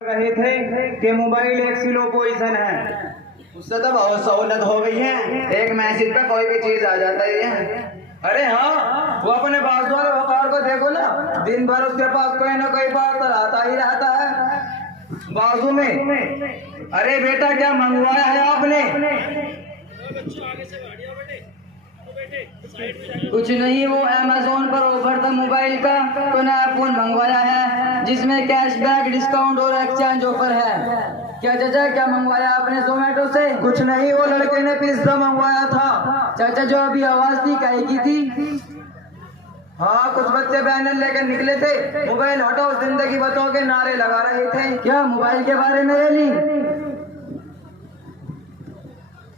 रहे थे कि मोबाइल एक स्लो पोजीशन है। उससे तो बहुत सहूलत हो गई है, एक मैसेज पे कोई भी चीज आ जाता है। अरे हाँ, वो अपने बाजू वाले वकार को देखो ना, दिन भर उसके पास कोई ना कोई बात तो आता ही रहता है बाजू में। अरे बेटा क्या मंगवाया है आपने? कुछ नहीं, वो अमेज़न पर ऑफर था मोबाइल का तो नया फोन मंगवाया है जिसमें कैशबैक, डिस्काउंट और एक्सचेंज ऑफर है। क्या चाचा क्या मंगवाया आपने जोमेटो से? कुछ नहीं, वो लड़के ने पिज्जा मंगवाया था। चाचा जो अभी आवाज थी काहे की थी? हाँ, कुछ बच्चे बैनर लेकर निकले थे, मोबाइल हटाओ जिंदगी बचाओ के नारे लगा रहे थे। क्या मोबाइल के बारे में रैली?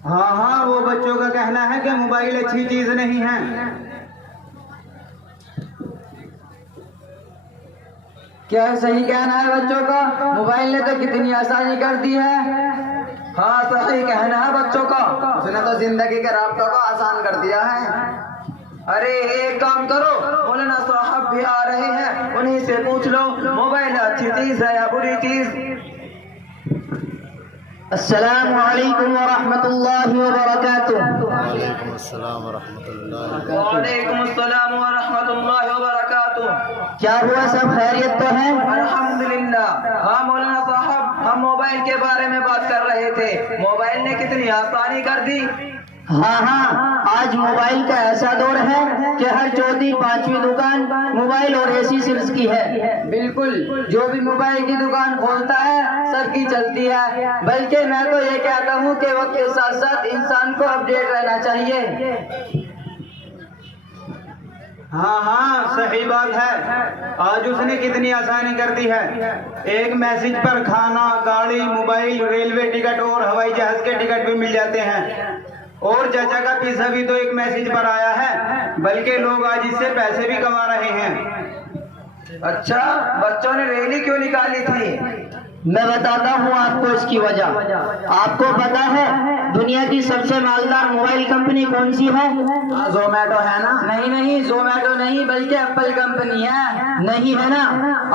हाँ हाँ, वो बच्चों का कहना है कि मोबाइल अच्छी चीज नहीं है। क्या सही कहना है बच्चों का? मोबाइल ने तो कितनी आसानी कर दी है। हाँ, सही कहना है बच्चों का। उसने तो जिंदगी के रास्तों को आसान कर दिया है। अरे एक काम करो, मौलाना साहब भी आ रहे हैं, उन्हीं से पूछ लो मोबाइल अच्छी चीज है या बुरी चीज। अस्सलामु अलैकुम व रहमतुल्लाहि व बरकातुहू। वालेकुम अस्सलाम व रहमतुल्लाह। वालेकुम अस्सलाम व रहमतुल्लाहि व बरकातुहू। क्या हुआ, सब खैरियत तो है? अल्हम्दुलिल्लाह। हाँ मौलाना साहब, हम मोबाइल के बारे में बात कर रहे थे। मोबाइल ने कितनी आसानी कर दी। हाँ हाँ, आज मोबाइल का ऐसा दौर है कि हर चौथी पांचवी दुकान मोबाइल और एसी सेल्स की है। बिल्कुल, जो भी मोबाइल की दुकान खोलता है सबकी चलती है। बल्कि मैं तो ये कहता हूँ कि वक्त के साथ साथ इंसान को अपडेट रहना चाहिए। हाँ हाँ, सही बात है। आज उसने कितनी आसानी कर दी है। एक मैसेज पर खाना, गाड़ी, मोबाइल, रेलवे टिकट और हवाई जहाज के टिकट भी मिल जाते हैं। और चाचा का पिज्जा भी तो एक मैसेज पर आया है। बल्कि लोग आज इससे पैसे भी कमा रहे हैं। अच्छा, बच्चों ने रैली क्यों निकाली थी? मैं बताता हूँ आपको इसकी वजह। आपको पता है दुनिया की सबसे मालदार मोबाइल कंपनी कौन सी है? जोमेटो है ना? नहीं नहीं, जोमेटो नहीं बल्कि एप्पल कंपनी है। नहीं है ना?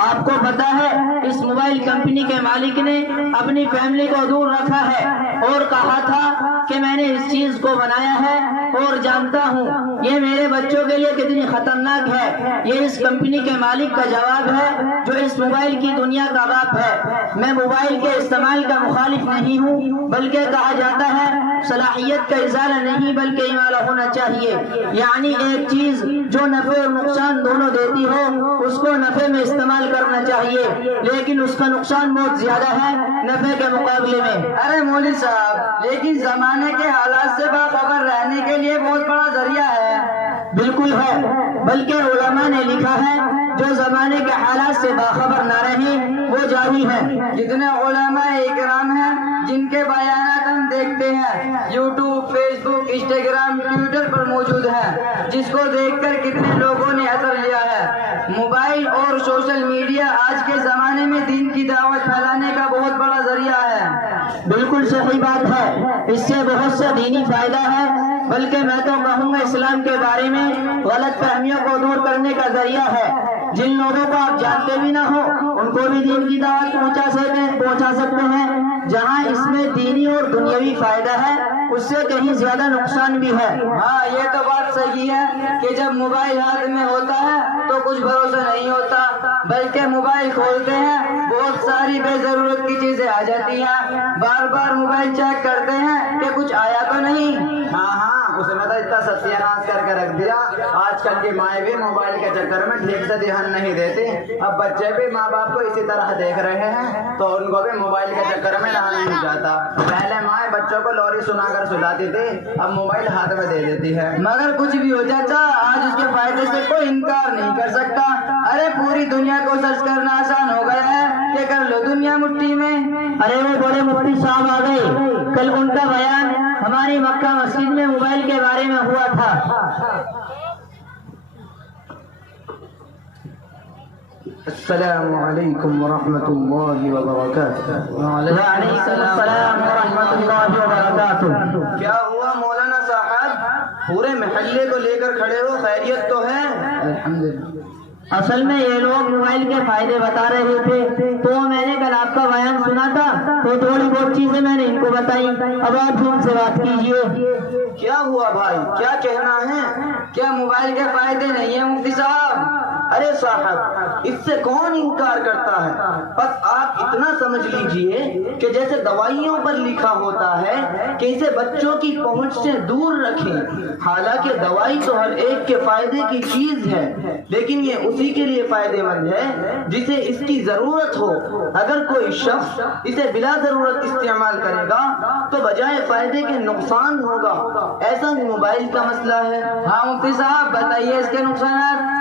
आपको पता है इस मोबाइल कंपनी के मालिक ने अपनी फैमिली को दूर रखा है और कहा था कि मैंने इस चीज को बनाया है और जानता हूँ ये मेरे बच्चों के लिए कितनी खतरनाक है। ये इस कंपनी के मालिक का जवाब है जो इस मोबाइल की दुनिया का बाप है। मैं मोबाइल के इस्तेमाल का मुखालिफ नहीं हूँ, बल्कि कहा जाता है सलाहियत का इजाला नहीं बल्कि इमाला होना चाहिए। यानी एक चीज जो नफे और नुकसान दोनों देती हो उसको नफे में इस्तेमाल करना चाहिए, लेकिन उसका नुकसान बहुत ज्यादा है नफे के मुकाबले में। अरे मौलवी साहब, लेकिन जमाने के हालात से बाखबर रहने के लिए बहुत बड़ा जरिया है। बिल्कुल है, बल्कि उलमा ने लिखा है जो जमाने के हालात से बाखबर न रहे वो जाहिल है। जितने उलमा इकराम हैं जिनके बयानात हम देखते हैं यूट्यूब, फेसबुक, इंस्टाग्राम, ट्विटर पर मौजूद है, जिसको देखकर कितने लोगों ने असर लिया है। मोबाइल और सोशल मीडिया आज के जमाने में दीन की दावत फैलाने का बहुत बड़ा जरिया है। बिल्कुल सही बात है, इससे बहुत सा दीनी फायदा है, बल्कि मैं तो कहूँगा इस्लाम के बारे में गलत फहमियों को दूर करने का जरिया है। जिन लोगों को आप जानते भी ना हो उनको भी दीन की दावत पहुंचा सकते हैं। जहां इसमें दीनी और दुनियावी फायदा है उससे कहीं ज्यादा नुकसान भी है। हाँ, ये तो बात सही है कि जब मोबाइल हाथ में होता है तो कुछ भरोसा नहीं होता, बल्कि मोबाइल खोलते हैं बहुत सारी बेजरूरत की चीजें आ जाती हैं। बार बार मोबाइल चेक करते हैं कि कुछ आया तो नहीं। हाँ हाँ, उसने तो इतना सत्यानाश करके रख दिया। आजकल की माएँ भी मोबाइल के चक्कर में ठीक से ध्यान नहीं देती। अब बच्चे भी माँ बाप को इसी तरह देख रहे हैं तो उनको भी मोबाइल के चक्कर में रहा नहीं जाता। पहले माँ बच्चों को लोरी सुनाकर सुलाती थी, अब मोबाइल हाथ में दे देती है। मगर कुछ भी हो चाचा, आज उसके फायदे से कोई इनकार नहीं कर सकता। अरे पूरी दुनिया को सर्च करना आसान हो गया है कि कर लो दुनिया मुट्ठी में। अरे वो बड़े मुफ्ती साहब आ गए, कल उनका बयान हमारी मक्का मस्जिद में मोबाइल के बारे में हुआ था। अस्सलामु अलैकुम व रहमतुल्लाहि व बरकातुहू। वालेकुम अस्सलाम व रहमतुल्लाहि व बरकातुहू। क्या हुआ मौलाना साहब, पूरे महल्ले को लेकर खड़े हो, खैरियत तो है? अल्हम्दुलिल्लाह। असल में ये लोग मोबाइल के फायदे बता रहे थे तो मैंने कल आपका बयान तो थोड़ी बहुत चीजें मैंने इनको बताई, अब आप भी उनसे बात कीजिए। क्या हुआ भाई, क्या कहना है? क्या मोबाइल के फायदे नहीं है मुफ्ती साहब? अरे साहब, इससे कौन इनकार करता है? बस आप इतना समझ लीजिए कि जैसे दवाइयों पर लिखा होता है कि इसे बच्चों की पहुंच से दूर रखें। हालांकि दवाई तो हर एक के फायदे की चीज है, लेकिन ये उसी के लिए फायदेमंद है जिसे इसकी जरूरत हो। अगर कोई शख्स इसे बिला जरूरत इस्तेमाल करेगा तो बजाय फायदे के नुकसान होगा। ऐसा ही मोबाइल का मसला है। हाँ मुफ्ती साहब, बताइए इसके नुकसान।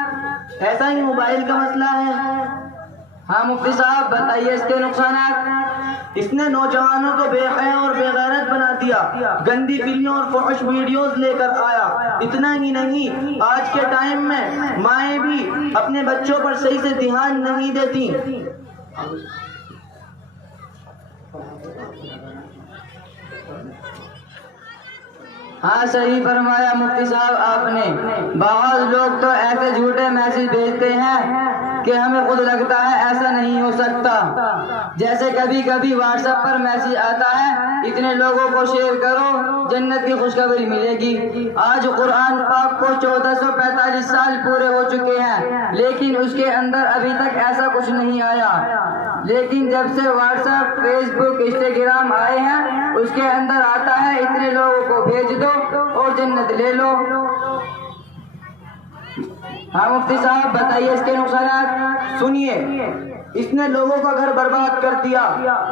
ऐसा ही मोबाइल का मसला है। हाँ मुफ्ती साहब, बताइए इसके नुकसान। इसने नौजवानों को बेहया और बेगैरत बना दिया, गंदी फिल्मों और फहश वीडियोस लेकर आया। इतना ही नहीं, आज के टाइम में माएँ भी अपने बच्चों पर सही से ध्यान नहीं देती। हाँ सही फरमाया मुफ्ती साहब आपने। बहुत लोग तो ऐसे झूठे मैसेज भेजते हैं कि हमें खुद लगता है ऐसा नहीं हो सकता। जैसे कभी कभी व्हाट्सएप पर मैसेज आता है, इतने लोगों को शेयर करो जन्नत की खुशखबरी मिलेगी। आज कुरान पाक को 1445 साल पूरे हो चुके हैं, लेकिन उसके अंदर अभी तक ऐसा कुछ नहीं आया। लेकिन जब से व्हाट्सएप, फेसबुक, इंस्टाग्राम आए हैं, उसके अंदर आता है इतने लोगों को भेज दो और जन्नत ले लो। हाँ मुफ्ती साहब, बताइए इसके नुकसान। सुनिए, इसने लोगों का घर बर्बाद कर दिया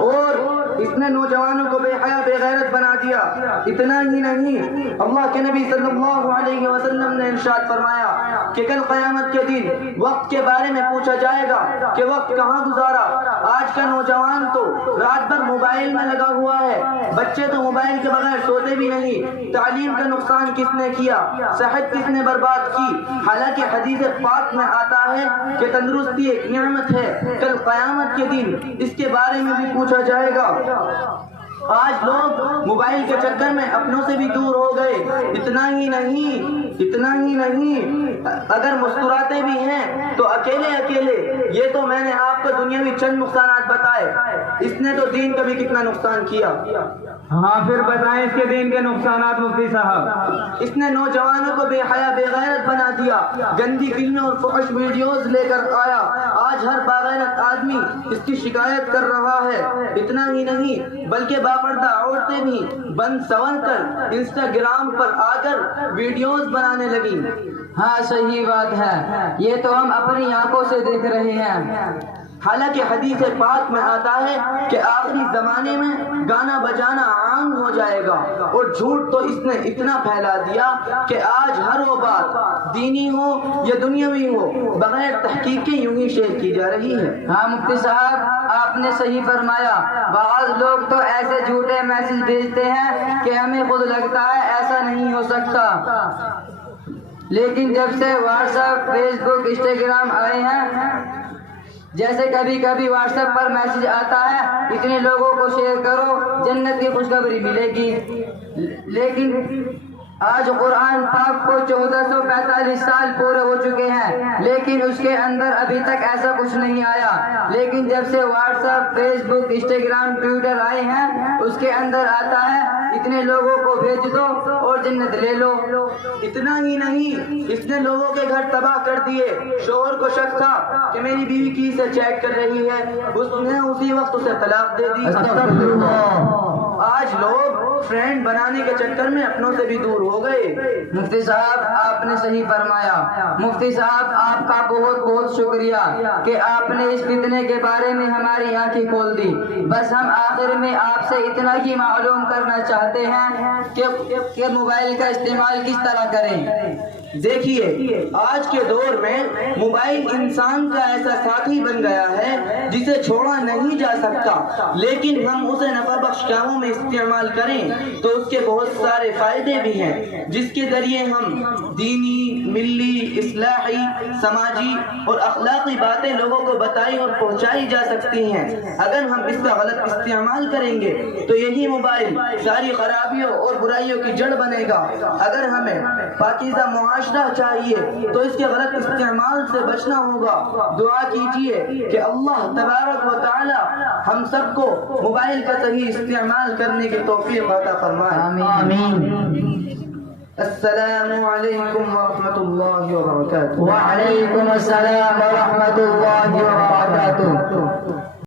और इसने नौजवानों को बेहया बेगैरत बना दिया। इतना ही नहीं, अल्लाह के नबी सल्लल्लाहु अलैहि वसल्लम ने इरशाद फरमाया कि कल क़यामत के दिन वक्त के बारे में पूछा जाएगा कि वक्त कहाँ गुजारा। आज का नौजवान तो रात भर मोबाइल में लगा हुआ है। बच्चे तो मोबाइल के बगैर सोते भी नहीं। तालीम का नुकसान किसने किया, सेहत किसने बर्बाद की। हालांकि हदीस पाक में आता है कि तंदुरुस्ती एक नियामत है, कल क़यामत के दिन इसके बारे में भी पूछा जाएगा। आज लोग मोबाइल के चक्कर में अपनों से भी दूर हो गए। इतना ही नहीं, अगर मुस्कुराते भी हैं तो अकेले अकेले। ये तो मैंने आपको दुनियावी चंद नुकसान बताए, इसने तो दीन का भी कितना नुकसान किया। हाँ फिर बताएं इसके दीन के नुकसान मुफ्ती साहब। इसने नौजवानों को बेहया बेगैरत बना दिया, गंदी फिल्में और फहश वीडियोस लेकर आया। आज हर बागैरत आदमी इसकी शिकायत कर रहा है। इतना ही नहीं, बल्कि बापर्दा औरतें भी बन सवन कर इंस्टाग्राम पर आकर वीडियोस बनाने लगी। हाँ सही बात है, ये तो हम अपनी आंखों से देख रहे हैं। हालांकि हदीस पाक में आता है कि आखिरी जमाने में गाना बजाना आम हो जाएगा। और झूठ तो इसने इतना फैला दिया कि आज हर वो बात दीनी हो या दुनियावी हो, बगैर तहकीक के यूं ही शेयर की जा रही है। हाँ मुफ्ती साहब, आपने सही फरमाया। बहुत लोग तो ऐसे झूठे मैसेज भेजते हैं कि हमें खुद लगता है ऐसा नहीं हो सकता। लेकिन जब से व्हाट्सएप, फेसबुक, इंस्टाग्राम आए हैं, जैसे कभी कभी व्हाट्सएप पर मैसेज आता है इतने लोगों को शेयर करो जन्नत की खुशखबरी मिलेगी। लेकिन आज कुरान पाक को 1445 साल पूरे हो चुके हैं, लेकिन उसके अंदर अभी तक ऐसा कुछ नहीं आया। लेकिन जब से व्हाट्सएप, फेसबुक, इंस्टाग्राम, ट्विटर आए हैं, उसके अंदर आता है इतने लोगों को भेज दो और जन्नत ले लो। इतना ही नहीं, इसने लोगों के घर तबाह कर दिए। शोहर को शक था कि मेरी बीवी की से चैट कर रही है, उसने उसी वक्त उसे तलाक दे दी। आज लोग फ्रेंड बनाने के चक्कर में अपनों से भी दूर हो गए। मुफ्ती साहब, आपने सही फरमाया। मुफ्ती साहब, आपका बहुत बहुत शुक्रिया कि आपने इस फितने के बारे में हमारी आंखें खोल दी। बस हम आखिर में आपसे इतना ही मालूम करना चाहते हैं कि मोबाइल का इस्तेमाल किस तरह करें। देखिए, आज के दौर में मोबाइल इंसान का ऐसा साथी बन गया है जिसे छोड़ा नहीं जा सकता। लेकिन हम उसे नफा बख्श कामों में इस्तेमाल करें तो उसके बहुत सारे फायदे भी हैं, जिसके जरिए हम दीनी, ملی، اصلاحی، سماجی اور اخلاقی باتیں لوگوں کو بتائی اور پہنچائی جا سکتی ہیں۔ اگر ہم اس کا غلط استعمال کریں گے تو یہی موبائل ساری خرابیوں اور برائیوں کی جڑ بنے گا۔ اگر ہمیں پاکیزہ معاشرہ چاہیے تو اس کے غلط استعمال سے بچنا ہوگا۔ دعا کیجئے کہ اللہ تبارک و تعالی ہم سب کو موبائل کا صحیح استعمال کرنے کی توفیق عطا فرمائے۔ آمین۔ السلام علیکم ورحمۃ اللہ وبرکاتہ۔ وعلیکم السلام ورحمۃ اللہ وبرکاتہ۔